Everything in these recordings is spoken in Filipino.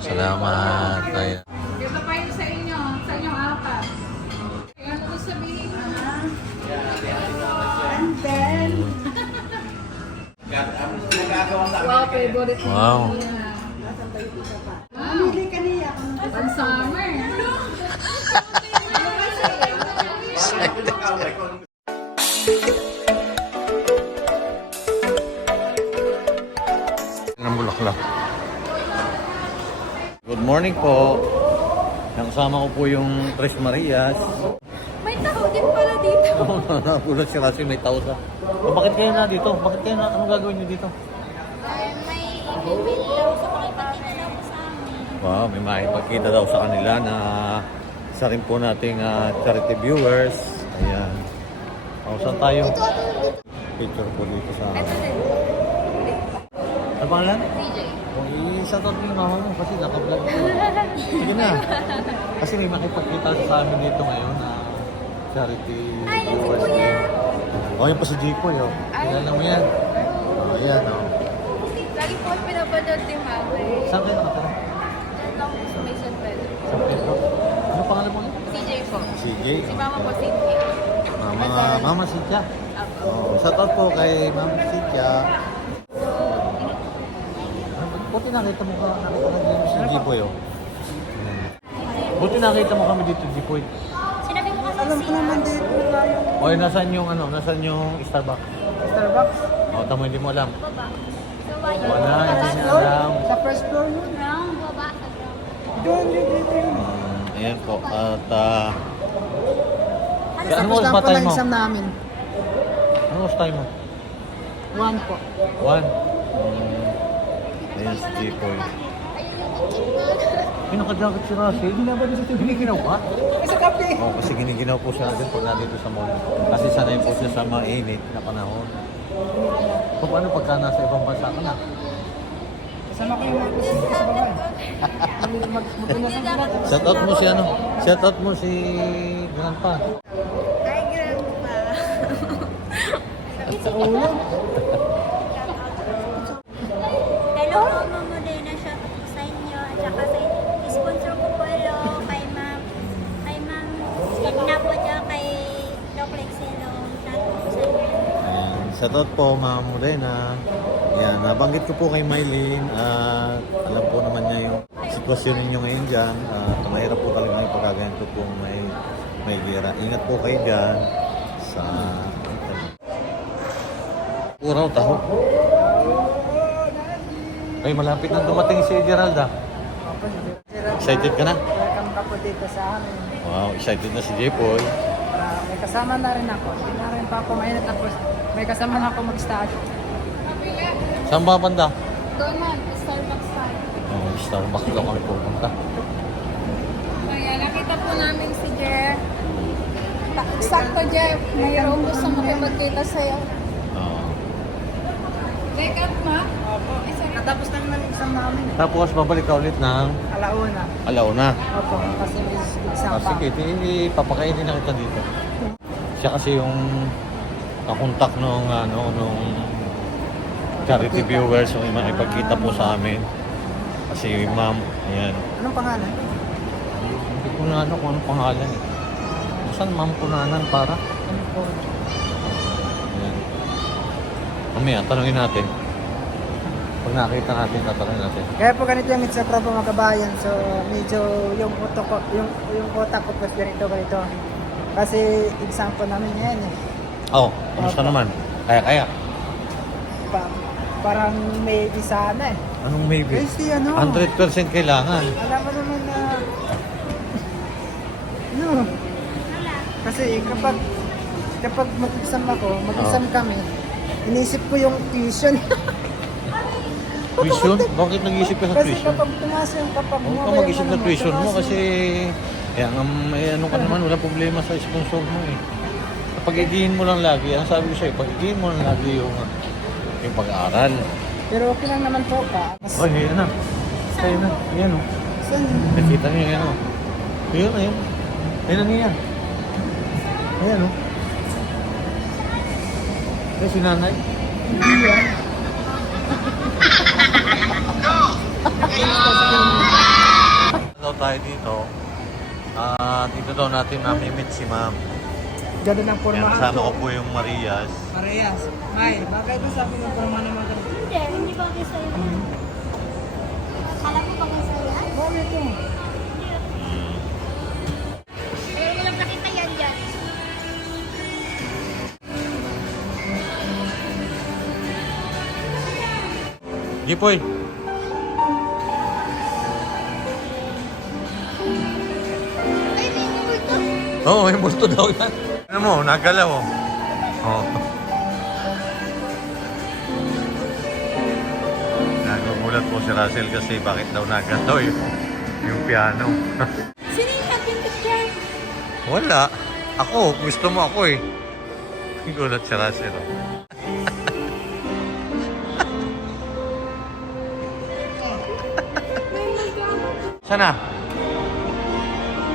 Salamat. Ayan. Ito pa yung sa inyo. Sa inyong apat. Kaya ano sabihin mo? And then... Wow, favorite mo. Wow. Mamili ka niya. Pan-summer. Ng bulaklak. Good morning po. Nakasama ko po yung Tres Marias. May tao din pala dito. Napulat si Russell, may tao sa... O, bakit kayo na dito? Bakit kayo na? Anong gagawin niyo dito? May i-mail daw sa makipagkita daw sa amin. Wow, may makipagkita daw sa kanila na isa rin po nating charity viewers. Ayan. O, saan tayo? Picture po dito sa... Ano pangalan? DJ. O, i-shoutout mo yung mama mo kasi naka-vlog ko. Sige na. Kasi may makipagkita sa amin dito ngayon na charity Ay, yan si viewers. Kuya. O, yan pa si Jipoy, o. Kilala mo yan. O, yan, o. Lagi po pinapanood ni Mama. Saan kayo nakatara? Diyan lang po sa may San Pedro. Sa Pedro. Ano pangalan mo? CJ po. Sige. Si Mama po, Cynthia. Mama Sidya. Apo. Oh, shoutout po kay Mama Sidya. Buti nakita mo dito si Jipoy, oh. Buti nakita mo kami dito, Jipoy. Sinabi mo kasi Alam ko naman dito tayo. Oy, nasaan yung Starbucks? Starbucks. Oh, tamo hindi mo alam. baba. So, why you? Wala, hindi niya alam. Sa first floor yun. Ground, baba sa ground. Doon, dito yun. Ayan po. At, ano Tapos mo lang ba po time ng mo? exam namin. Ano was time mo? 1 po. 1. Ayan si Jipoy. Pinaka-jacket si Russell. Hindi na ba dito giniginaw pa? Sa kape. Oo, kasi giniginaw po siya din pag nandito sa mall. Kasi sanay po siya sa mainit na panahon. Kung ano pagka nasa ibang bansa ka na? Kasama ko yung mga kusina sa bawal. Magpunasan sila. Shoutout mo si ano? Shoutout mo si Grandpa. Hi, Grandpa. Sa ulo. Hello, Mama Modena. Shout out po sa inyo. At saka sa sponsor ko po hello kay Ma'am. Kay Ma'am Edna po dyan kay Doc Lexelo. Shout out po sa inyo. Ayan. Shoutout po, Ma'am Morena. Ayan, nabanggit ko po kay Mylene at alam po naman niya yung sitwasyon ninyo ngayon dyan. Mahirap po talaga yung pagkaganto po may gira. Ingat po kayo dyan sa... Uraw, taho. Ay, malapit na dumating si Geralda. Excited ka na? Welcome ka po dito sa amin. Wow, excited na si Jepoy. Para may kasama na rin ako. Hindi na rin pa ako mainit ako. May kasama na ako mag-start. Saan ba banda? Doon man, Starbucks tayo. Oh, Starbucks daw kami pupunta. Ayan, nakita po namin si Jeff. Sakto, Jeff. Mayroong gusto makipagkita sa'yo. Oo. Rekat ma? Natapos na naman yung exam namin. Tapos babalik ka ulit ng Alauna. alauna. Opo, kasi may exam pa. Sige, papakainin na kita dito. Siya kasi yung kakontak nung charity viewers yung makipagkita po sa amin. Kasi ma'am, ayan. Anong pangalan? Hindi ko na kung anong pangalan eh. Saan ma'am kunanan para? Ano po? Ayan. Mamaya, tanungin natin. Pag nakita natin, tatanungin natin. Kaya po ganito yung It's a Pro po mga kabayan. So medyo yung utak ko, yung utak ko pues ganito. Kasi exam po namin ngayon eh. Oh, kamusta naman? Kaya. Parang maybe sana eh. Anong maybe? Kasi ano, 100% kailangan. alam mo naman na no. Kasi kapag mag-exam ako, mag-exam kami, inisip ko yung tuition. Tuition? Bakit nag-iisip ka sa Kasi tuition? kapag tumaas yung Huwag ka mag-isip na tuition mo kasi may ano ka naman, wala problema sa sponsor mo eh. Kapag igihin mo lang lagi, ang sabi ko sa'yo, pag igihin mo lang lagi yung pag-aaral. Pero okay lang naman po ka. Oh, yan na. Sa'yo na. Yan o. Saan? Nakita niyo yan o. Ayun, ayun. Ayun na niya. Ayan o. Ay, si nanay. Hindi yan. tayo dito. Dito daw natin mamimit si ma'am. Ganda ng Yan, pormahan kasama to. ko po yung Marias. Parehas. May, bakit ito sabi ng porma naman ganito? Hindi ba kayo sa'yo? Kala ko ba kayo sa'yo? Bakit ito? Pero walang nakita yan dyan. Jipoy! Ay, may multo. Oo, may multo daw yan. Ano mo, nagalaw oh. Oo. Nagugulat po si Russell kasi bakit daw nagalaw yung piano. Sino yung ating picture? Wala. Ako, gusto mo ako eh. Gulat si Russell oh. Sana?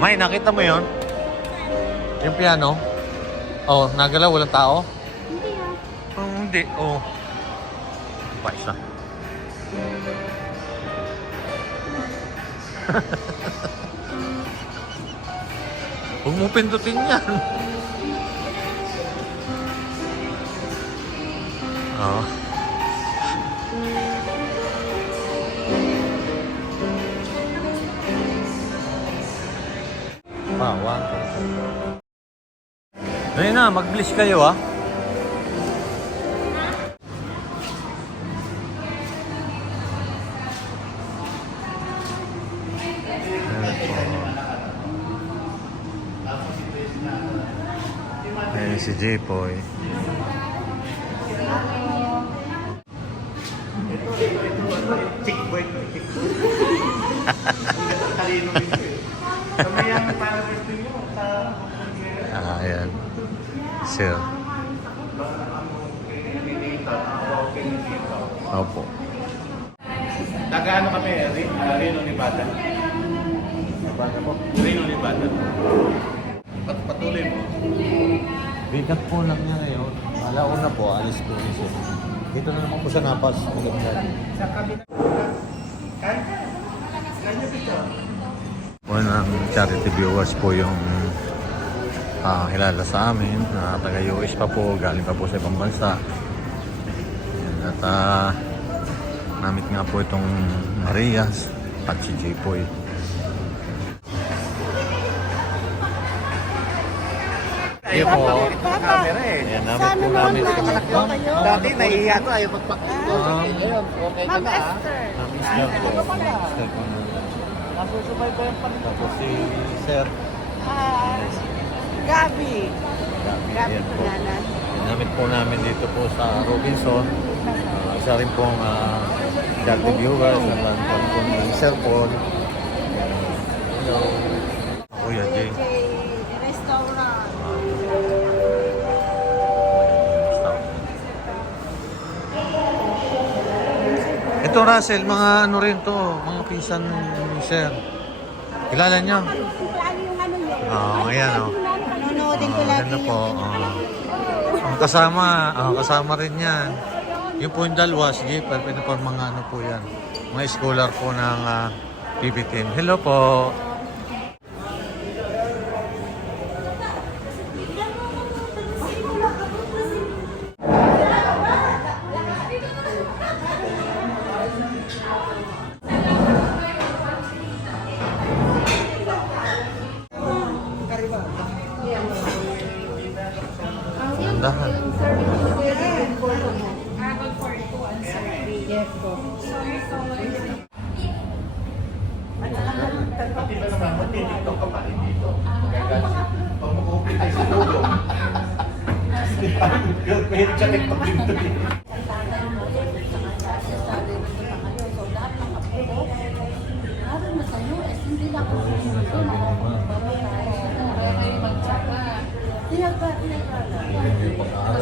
May, nakita mo yon? Yung piano? Oh, nagalaw, walang tao? Hindi ah. Hindi, oh. Pa isa. Huwag mo pindutin yan. Oh. Bawang. Ayun na, mag-bliss kayo ah. Ayun si J-Poy. Ayan. Sir. Opo. Taga-ano kami, Reno, Nevada. Nevada po? Reno, Nevada. Patuloy mo. Bigat po lang niya ngayon. Alauna po, alis po siya. Dito na naman po siya napas. Sa kabila. One ng charity viewers po yung kilala sa amin. Taga-US pa po, galing pa po sa ibang bansa. Ayan, at namit nga po itong Marias at si J-Poy. Ayun po. Ayan, namit po namin. Dati nahihiya ko, ayaw magpakita. Ayun, okay ka Ma'am na ah. Esther. Ma'am Esther po. Ma'am Esther po na. Nasusubaybayan pa rin. Tapos si Sir. Gabi. Ayan po. Ginamit po namin dito po sa Robinson. Isa rin pong charity viewers at lang po ng Sir Paul. Hello. Kuya Jay. Restaurant. Ito Russell, mga ano rin to, mga pinsan ni Sir. Kilala niyo? Ayan o. Nanonoodin ko lagi Ganda po. Kasama rin yan. Yung po yung dalawa, sige, pinapor mga ano po yan. Mga scholar po ng PB team. Hello po. Dahan. TikTok ka pa rin dito. Pag mag-open tayo sa dulo. Kahit siya nagpag-pinto din.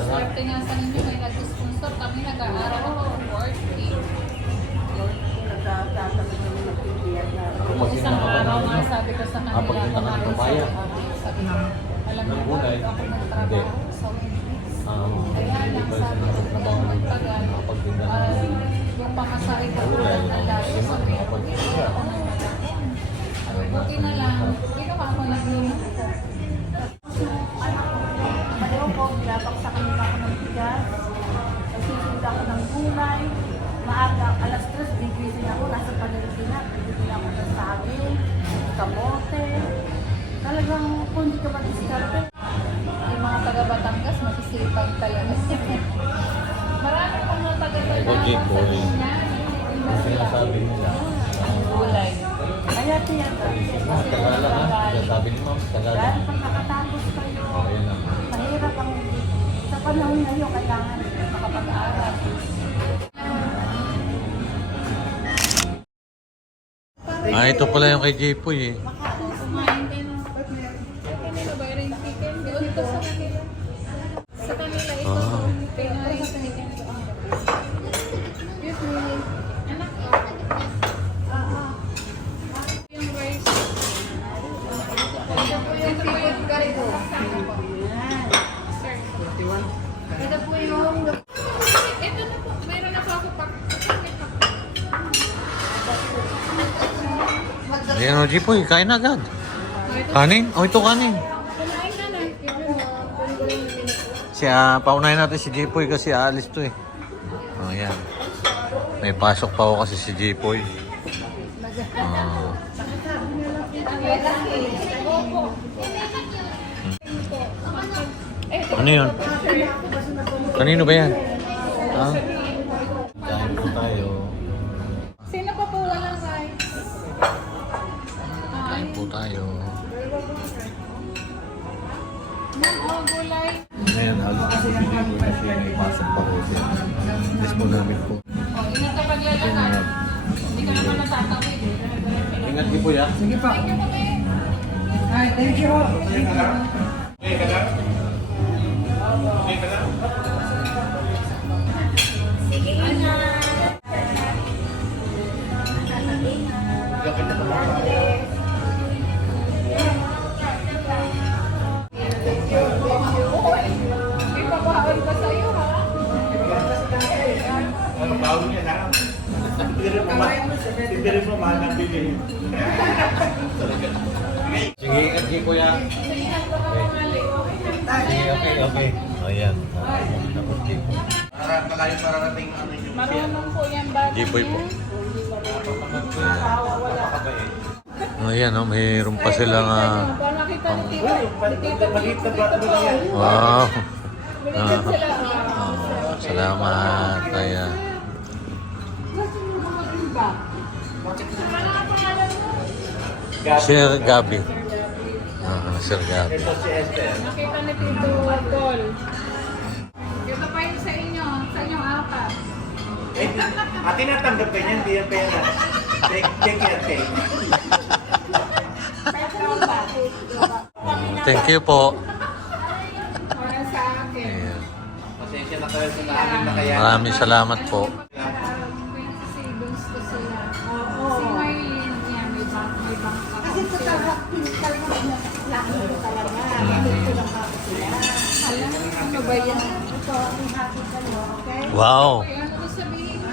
Swerte nga sa ninyo, may nag-sponsor kami, nag-aaral ako, worthy. Isang araw nga sabi ko sa kanila, kumain sa sabi ko, alam mo ba, ako nagtrabaho sa kaya lang sabi ko, kung magtagal, yung pamasahe ko lang na lalo, sabi ko, hindi ako nagtagal. Sabi ko, panilipinan, bibili ako ng saging, kamote. Talagang kung hindi ka mag-diskarte, yung mga taga Batangas, masisipag talaga. Marami pang mga taga Ito, Batangas Jeep, sa boy. linya. Ang sinasabi nila. Ang gulay. Kaya tiyan kasi Tagalog ha? Sinasabi ni ma'am, Tagalog. dahil pag nakatapos kayo, Ayan na. mahirap ang sa panahon ngayon kailangan makapag-aaral. Ito pala yung kay Jipoy eh. Kumain kayo ng kanila ba rin chicken? Ito sa kanila. Sa kanila ito. Ah. Kaya na rin chicken. Excuse me. Anak. Yung rice. Ito po yung seafood curry ko. Sir. Ito po yung... Ito na po. Mayroon na po ako pa. Ayan o Jipoy, kain na agad. Kanin? Oh, ito kanin. Kumain na na. Paunahin natin si Jipoy kasi aalis to eh. Oh, ayan. May pasok pa ako kasi si Jipoy. Oh. Ano yun? Kanino ba yan? Ha? Kain po tayo. Sino pa po walang rice? Kain po tayo. Gulay. Ngayon, alis na si Jipoy kasi may pasok pa ko siya. Alis po namin po. Ingat ka paglalakad. Hindi ka naman natatawid. Ingat Jipoy ha. Sige pa. Ay, thank you. Okay ka lang? Okay ka lang? Sige, ingat. Lapit na pa. May pabaon pa sa'yo, ha? Ano bawal niya na? Hindi rin mo mahal ng bibili. Sige, ingat Jipoy ha. Ingat ka pa mali. Sige, okay. Ayan. Tapos Jipoy. Para malayo mararating ano yung Marunong po yan ba? Jipoy po. napakabait. Ayan o, mayroon pa silang Para makita ni Tito. Ni Tito. Maliit na bato na yan. wow. Balikan sila. Salamat. Ayan. Ano ang pangalan mo? Sir Gabi. Sir Gabi. Ito si Esther. Nakita ni Tito Paul. Ito pa yung sa inyo. Sa inyong apat. Tinatanggap ka niya, hindi yan pera. Take yan, take. Thank you po. Para sa akin. Ayan. Pasensya na kayo sa namin na kaya. Maraming salamat po. Si gusto sila. Si Marlene, yan, may bangka. Kasi ito talaga talaga. Alam mo, ano ba yan? Ito, ang happy kayo, okay? Wow. Kaya ano sabihin mo?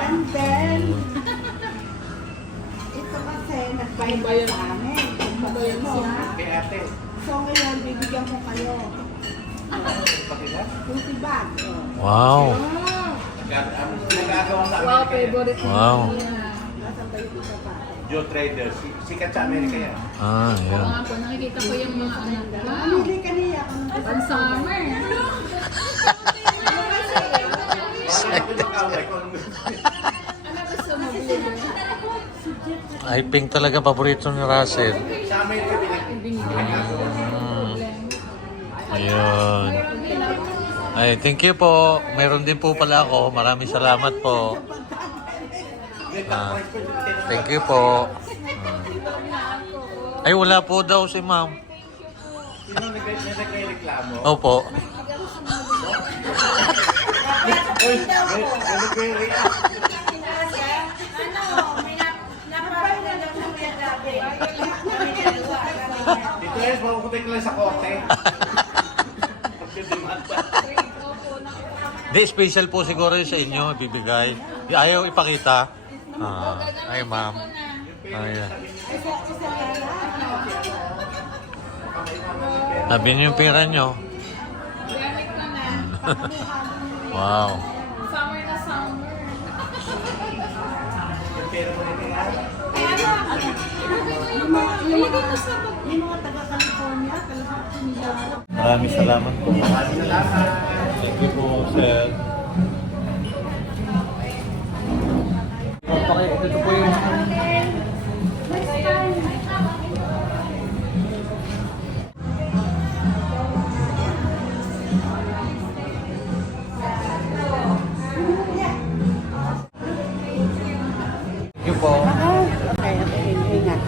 And then, ito kasi nagbayad sa amin. Nagbayad siya. Kay ate. So ngayon, bibigyan ko kayo. Pakila. 20 bag. Wow. Nagagawa sa Wow, Amerika yan. favorite Wow. niya. Nasaan ba yung isa pa? Joe Trader. Sikat sa Amerika yan. Ah, Oo ayan. nga po, nakikita ko yung mga anak. Wow, Mamili ka niya. pang summer. Parang ako yung kaway ko. Ano gusto mo bilhin? Ay, pink talaga paborito ni Russell. Sa Amerika, Ayun. Ay, thank you po. Meron din po pala ako. Maraming salamat po. Thank you po. Ay, wala po daw si ma'am. Sino nagreklamo? Opo. Uy, nagre-react. Dito yan, makukutin ko lang sa korte. Pagkadiman pa. Di, special po siguro yun sa inyo, ibibigay. Di, ayaw ipakita. Ay, ma'am. Ayan. Sabi niyo yung pera nyo. Gamit ko na. Wow. Summer na summer. pera mo nito ha. Maraming salamat po. Maraming salamat. Thank you po, sir. Ito po yung... Thank you po. Okay, ingat.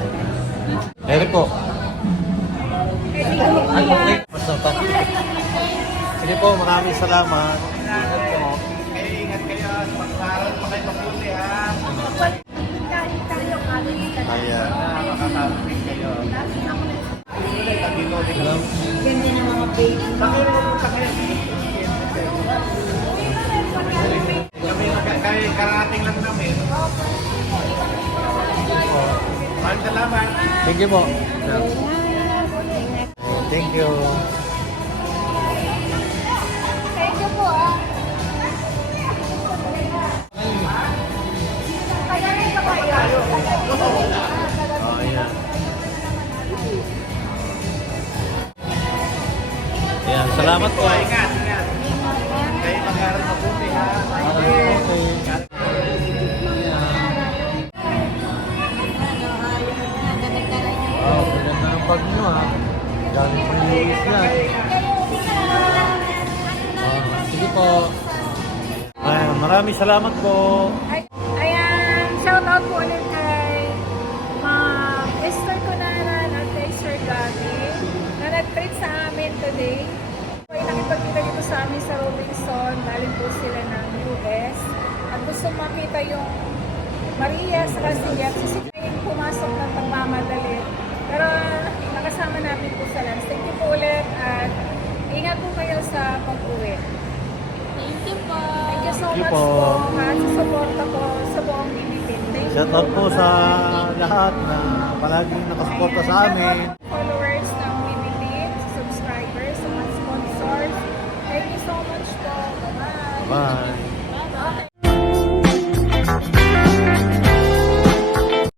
Eri po. Ay, okay. Basta pa. Sige po, maraming salamat. Ingat po. Ingat kayo. Mag-aaral pa kayo mabuti ha. Ayan. Makakapit kayo. Hello. Ganda ng mga baby. Bakit mo punta kayo? Kami karating lang namin. Maraming salamat. Thank you po. Thank you. Thank you po ah. Oh, ayan. Ayan, salamat po. Ingat, ingat. Kayo mag-aaral mabuti ha. Okay. Wow, maganda ang bag nyo ha. Galing pa yung US yan. Sige po. Ayan, maraming salamat po. Ayan, shout out po ulit kay Ma'am Esther Cunanan at kay Sir Gabi na nag-treat sa amin today. So, nakipagkita dito sa amin sa Robinson, galing po sila ng US at gusto makita yung Maria sa Castilla. Sisikayin pumasok ng pagmamadali. Pero nakasama namin po sa lunch. Thank you po ulit at ingat po kayo sa pag-uwi. Thank you po. Thank you so Thank you much po. po at sa suporta po sa buong Philippines. Thank you Shout out po sa lahat na palaging nakasuporta sa amin. Followers ng Philippines, subscribers, sa mga sponsors. Thank you so much po. Bye-bye. Bye.